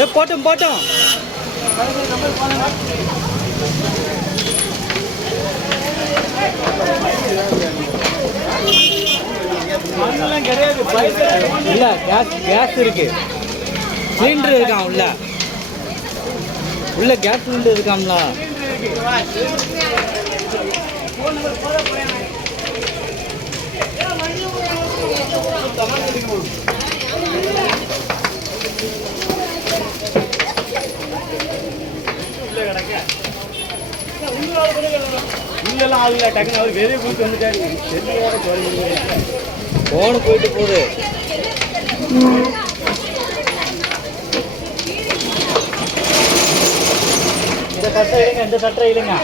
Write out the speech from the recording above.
ஏ போட்டும் போட்டும். இல்ல கேஸ் கேஸ் இருக்கு. சிலிண்டர் இருக்கான் உள்ள உள்ள கேஸ் சிலிண்டர் இருக்காம்ல உள்ளெல்லாம் ஆகல டக்குன்னு அவர் வெளியே போயிட்டு வந்துட்டாரு. போனு போயிட்டு போகுது. இந்த சட்டை இல்லைங்க இந்த சட்டை இல்லைங்க